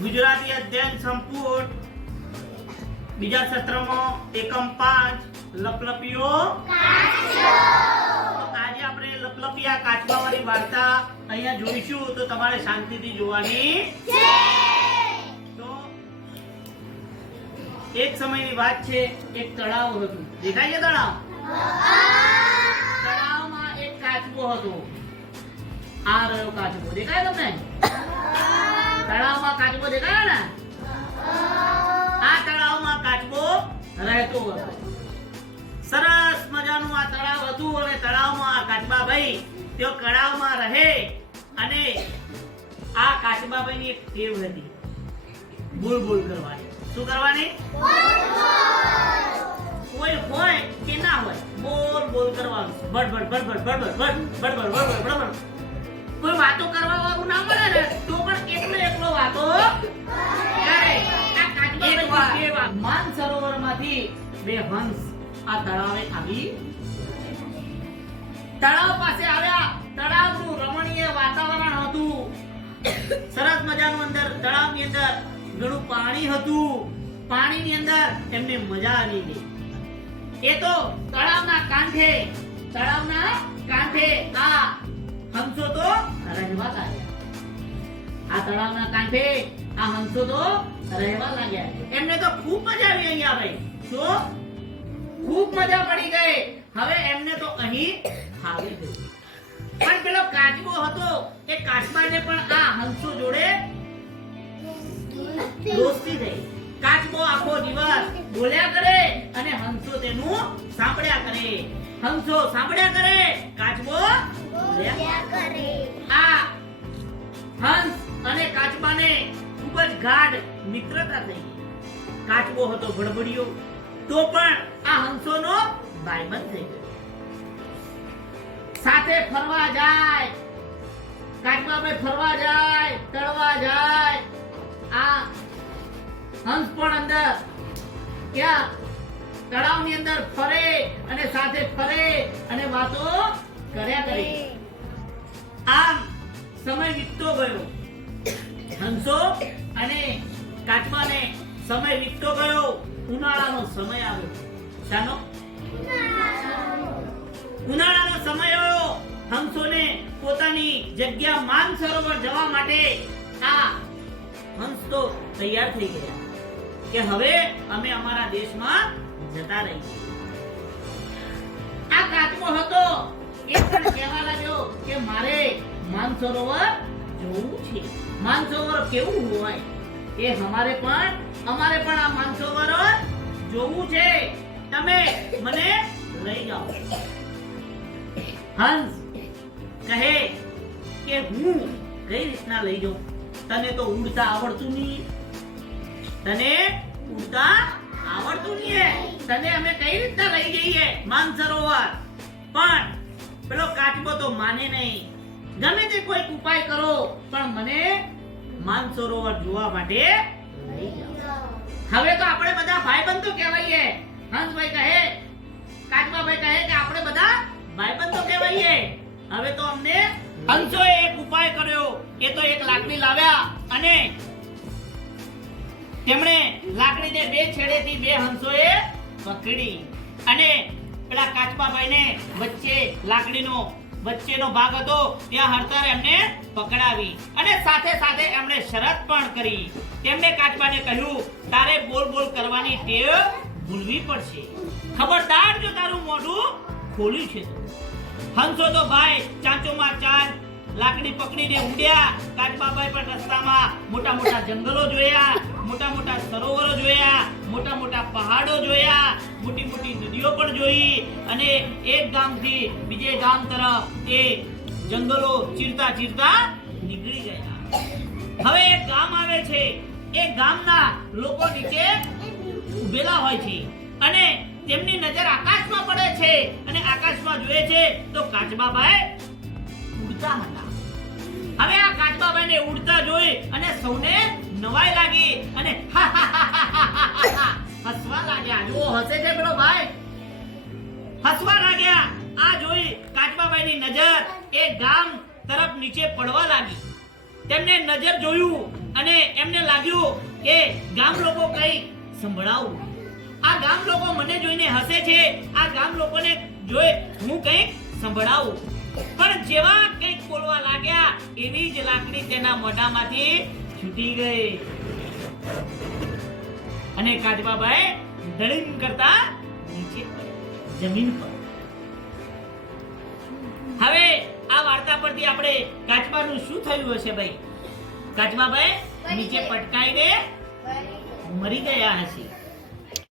ગુજરાતી અધ્યયન સંપુટ બીજા સત્રમાં એકમ પાંચ, લપલપીઓ આજે આપણે લપલપિયા કાચબાવાળી વાર્તા અહીંયા જોઈશું. તો તમારે શાંતિથી જોવાની તો એક સમયની વાત છે, એક તળાવ હતું. દેખાય છે તળાવ? તળાવમાં એક કાચબો હતો. આ રહ્યો કાચબો. દેખાય તમને? તળાવમાં કાચબો દેખાય ને? આ તળાવમાં કાચબો રહેતો હતો. સરસ મજાનું આ તળાવ હતું અને તળાવમાં આ કાચબાભાઈ તેઓ તળાવમાં રહે અને આ કાચબાભાઈની એક ટેવ હતી. ભૂલ કરવાની. શું કરવાની? કોઈ હોય કે ના હોય, બોલ બોલ કરવાનું. બડબડ બડબડ બડબડ બડ બડબડ બડબડ બડબડ કોઈ વાતો કરવા વાળું ના મળે ને તો પણ એકલો એકલો વાતો. માન સરોવર સરોવરમાંથી બે હંસ આ તળાવે આવી. તળાવ પાસે આવ્યા. તળાવનું રમણીય વાતાવરણ હતું. સરસ મજાનું અંદર તળાવની અંદર ઘણું પાણી હતું. પાણીની અંદર એમને મજા આવી ગઈ. એ તો તળાવના કાંઠે તળાવના કાંઠે આ હંસો તો? રહેવા લાગ્યા. આ તળાવના કાંઠે આ હંસો તો રહેવા લાગ્યા. એમને તો ખૂબ મજા આવી અહીંયા ભાઈ. તો ખૂબ મજા પડી ગઈ. હવે એમને તો અહીં ખાવી જોઈએ પણ પેલો કાચબો હતો એ કાચબાને પણ આ હંસો જોડે દોસ્તી થઈ. કાચબો આખો દિવસ બોલ્યા કરે અને હંસો તેનું સાંભળ્યા કરે. હંસો સાંભળ્યા કરે કાચબો ગાઢ મિત્રતા થઈ કાચબો હતો ગડબડિયો તો પણ આ હંસોનો ભાઈબંધ થઈ ગયો. સાથે ફરવા જાય કાચબાભાઈ ફરવા જાય, તળવા જાય. આ હંસ પણ અંદર ક્યાં? તળાવની અંદર ફરે અને સાથે ફરે અને વાતો કર્યા કરે આમ સમય વીતતો ગયો. હંસો અને કાચબાને સમય વીતતો ગયો. ઉનાળાનો સમય આવ્યો. શાનો? ઉનાળાનો સમય આવ્યો. હંસોને પોતાની જગ્યા માન સરોવર જવા માટે આ હંસ તો તૈયાર થઈ ગયા. કે હવે અમે અમારા દેશમાં જતા રહીએ. આ કાચબો હતો. એ પણ કહેવા લાગ્યો કે મારે માનસરોવર જોવું છે? માનસરોવર કેવું હોય? એ અમારે પણ અમારે પણ આ માનસરોવર જોવું છે. તમે મને લઈ જાઓ. હંસ, કહે કે હું કઈ રીતના લઈ જાઉં? તને તો ઉડતા આવડતું નહીં. તને ઉડતા આવડતું નહીં તને અમે કઈ રીતના લઈ જઈએ? માનસરોવર. પણ પેલો કાચબો તો માને નહીં. ગમે તે કોઈ ઉપાય કરો, પણ મને માનસરોવર જોવા માટે હવે તો આપણે બધા ભાઈબંધો કહેવાઈએ. હંસભાઈ કહે, કાચબાભાઈ કહે કે આપણે બધા ભાઈબંધો કહેવાઈએ. હવે તો અમને હંસોએ એક ઉપાય કર્યો. એ તો એક લાકડી લાવ્યા અને તેમણે લાકડીને બે છેડેથી બે હંસોએ પકડી. અને પેલા કાચબાભાઈને વચ્ચે લાકડીનો વચ્ચેનો ભાગ હતો, ત્યાં હડતાર એમને પકડાવી. અને સાથે સાથે એમણે શરત પણ કરી. તેમણે કાચબાને કહ્યું, તારે બોલ બોલ કરવાની ટેવ ભૂલવી પડશે. ખબરદાર જો તારું મોઢું ખોલ્યું છે હંસો તો ભાઈ, ચાંચોમાં ચાંચ, લાકડી પકડીને ઉડ્યા. કાચબાભાઈ પણ રસ્તામાં મોટા મોટા જંગલો જોયા. મોટા મોટા સરોવરો જોયા, મોટા મોટા પહાડો જોયા, મોટી મોટી નદીઓ પણ જોઈ અને એક ગામથી બીજે ગામ તરફ એ જંગલો ચીરતા ચીરતા નીકળી ગયા. હવે એક ગામ આવે છે. એ ગામના લોકો નીચે ઉભેલા હોય છે અને તેમની નજર આકાશમાં પડે છે અને આકાશમાં જોયે છે તો કાચબાભાઈ ઉડતા હતા. હવે આ કાચબાભાઈને ઉડતા જોઈ અને સૌને નવાઈ લાગી અને હસવા લાગ્યા. જુઓ, હસે છે પેલો ભાઈ. હસવા લાગ્યા. આ જોઈ કાચબાભાઈની નજર એ ગામ તરફ નીચે પડવા લાગી. તેમને નજર જોયું અને એમને લાગ્યું કે ગામ લોકો કઈ સંભળાવું. આ ગામ લોકો મને જોઈને હસે છે. આ ગામ લોકોને જોઈ હું કંઈક સંભળાવું. પણ જેવા કંઈક બોલવા લાગ્યા, એવી જ લાકડી તેના મોઢામાંથી છૂટી ગઈ. અને કાચબાબાએ ધડીમ કરતા નીચે જમીન પર. હવે આ વાર્તા પરથી આપણે કાચબાનું શું થયું હશે ભાઈ? કાચબાબાએ નીચે પટકાઈ પટકાઈને મરી ગયા હશે.